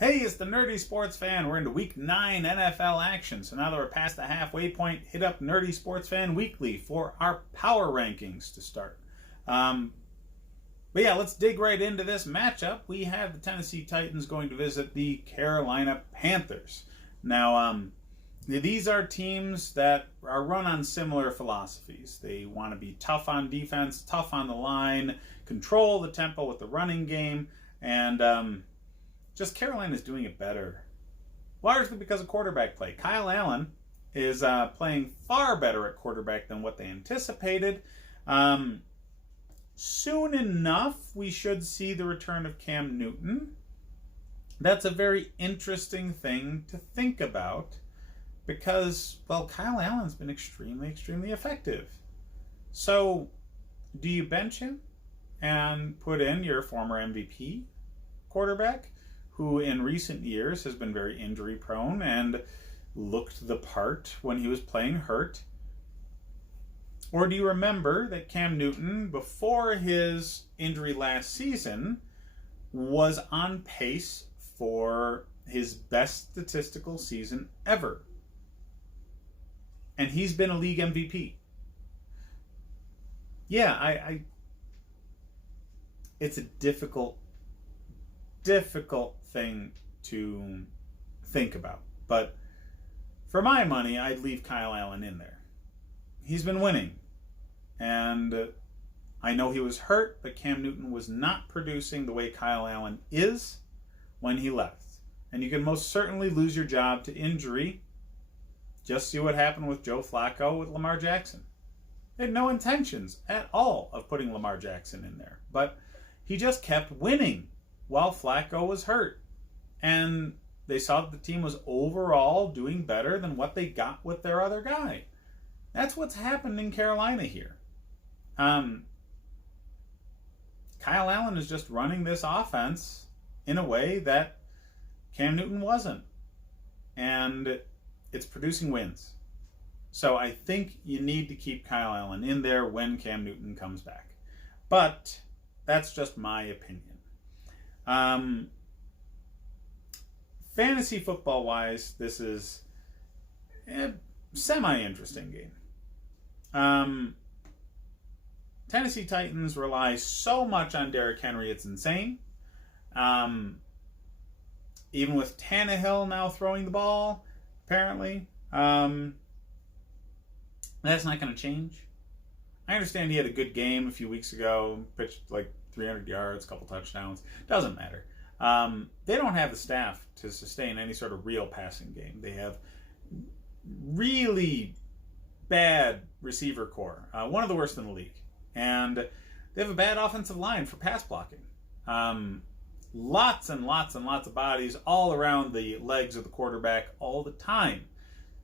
Hey, it's the Nerdy Sports Fan. We're into Week 9 NFL action. So now that we're past the halfway point, hit up Nerdy Sports Fan Weekly for our power rankings to start. But yeah, let's dig right into this matchup. We have the Tennessee Titans going to visit the Carolina Panthers. Now, these are teams that are run on similar philosophies. They want to be tough on defense, tough on the line, control the tempo with the running game, and just Carolina's doing it better. Largely because of quarterback play. Kyle Allen is playing far better at quarterback than what they anticipated. Soon enough, we should see the return of Cam Newton. That's a very interesting thing to think about because, well, Kyle Allen's been extremely effective. So, do you bench him and put in your former MVP quarterback, who in recent years has been very injury prone and looked the part when he was playing hurt? Or do you remember that Cam Newton, before his injury last season, was on pace for his best statistical season ever? And he's been a league MVP. Yeah, it's a difficult thing to think about. But for my money, I'd leave Kyle Allen in there. He's been winning. And I know he was hurt, but Cam Newton was not producing the way Kyle Allen is when he left. And you can most certainly lose your job to injury. Just see what happened with Joe Flacco with Lamar Jackson. They had no intentions at all of putting Lamar Jackson in there. But he just kept winning while Flacco was hurt. And they saw that the team was overall doing better than what they got with their other guy. That's what's happened in Carolina here. Kyle Allen is just running this offense in a way that Cam Newton wasn't. And it's producing wins. So I think you need to keep Kyle Allen in there when Cam Newton comes back. But that's just my opinion. Fantasy football wise, this is a semi-interesting game. Tennessee Titans rely so much on Derrick Henry, it's insane. Even with Tannehill now throwing the ball, apparently, that's not going to change. I understand he had a good game a few weeks ago, pitched like 300 yards, a couple touchdowns. Doesn't matter. They don't have the staff to sustain any sort of real passing game. They have really bad receiver core, one of the worst in the league. And they have a bad offensive line for pass blocking. Lots and lots of bodies all around the legs of the quarterback all the time.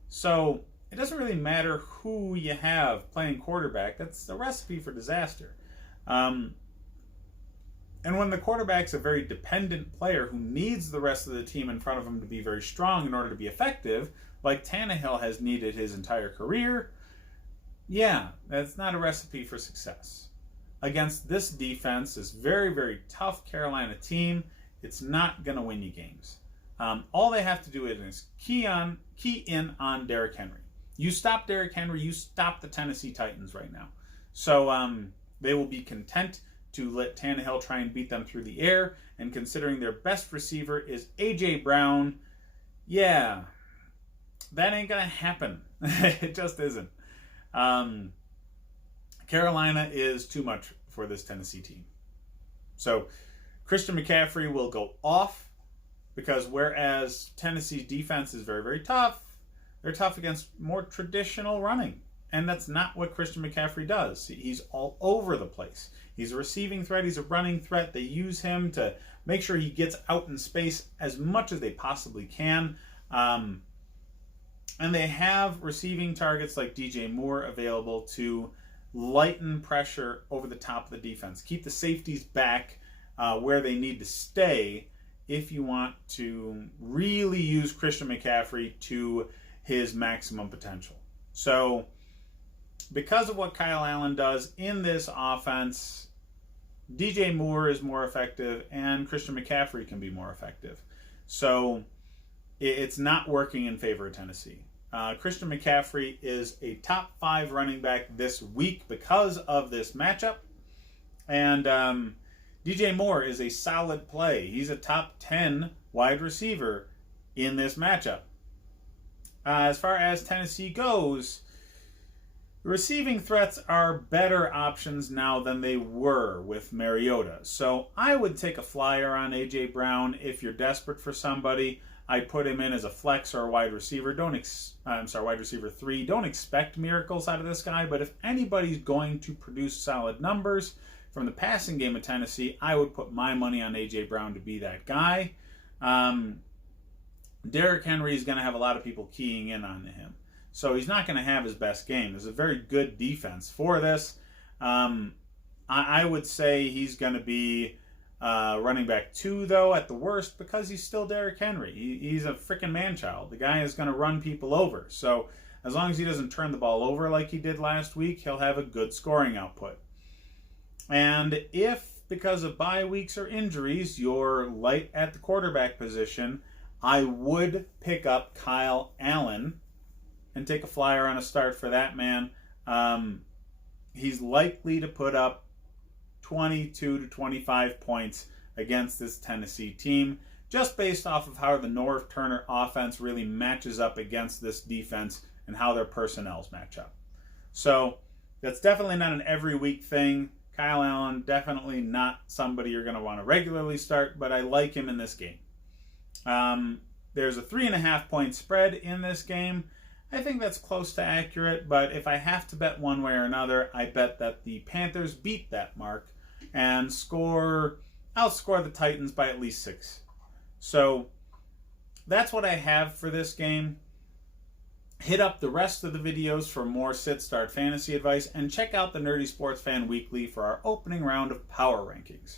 So it doesn't really matter who you have playing quarterback. That's a recipe for disaster. And when the quarterback's a very dependent player who needs the rest of the team in front of him to be very strong in order to be effective, like Tannehill has needed his entire career, yeah, that's not a recipe for success. Against this defense, this very tough Carolina team, it's not going to win you games. All they have to do is key in on Derrick Henry. You stop Derrick Henry, you stop the Tennessee Titans right now. So they will be content to let Tannehill try and beat them through the air. And considering their best receiver is A.J. Brown, yeah, that ain't going to happen. It just isn't. Carolina is too much for this Tennessee team. So Christian McCaffrey will go off because whereas Tennessee's defense is very tough, they're tough against more traditional running. And that's not what Christian McCaffrey does. He's all over the place. He's a receiving threat. He's a running threat. They use him to make sure he gets out in space as much as they possibly can. And they have receiving targets like DJ Moore available to lighten pressure over the top of the defense. Keep the safeties back where they need to stay if you want to really use Christian McCaffrey to his maximum potential. So because of what Kyle Allen does in this offense, DJ Moore is more effective and Christian McCaffrey can be more effective. So it's not working in favor of Tennessee. Christian McCaffrey is a top 5 running back this week because of this matchup. And DJ Moore is a solid play. He's a top 10 wide receiver in this matchup. As far as Tennessee goes, receiving threats are better options now than they were with Mariota. So I would take a flyer on A.J. Brown if you're desperate for somebody. I'd put him in as a flex or a wide receiver. Wide receiver 3. Don't expect miracles out of this guy, but if anybody's going to produce solid numbers from the passing game of Tennessee, I would put my money on A.J. Brown to be that guy. Derrick Henry is going to have a lot of people keying in on him. So he's not going to have his best game. There's a very good defense for this. I would say he's going to be running back 2, though, at the worst, because he's still Derrick Henry. He's a freaking man-child. The guy is going to run people over. So as long as he doesn't turn the ball over like he did last week, he'll have a good scoring output. And if, because of bye weeks or injuries, you're light at the quarterback position, I would pick up Kyle Allen and take a flyer on a start for that man. He's likely to put up 22 to 25 points against this Tennessee team, just based off of how the Norv Turner offense really matches up against this defense and how their personnels match up. So that's definitely not an every week thing. Kyle Allen, definitely not somebody you're going to want to regularly start, but I like him in this game. There's a 3.5 point spread in this game. I think that's close to accurate, but if I have to bet one way or another, I bet that the Panthers beat that mark and outscore the Titans by at least 6. So that's what I have for this game. Hit up the rest of the videos for more sit-start fantasy advice, and check out the Nerdy Sports Fan Weekly for our opening round of power rankings.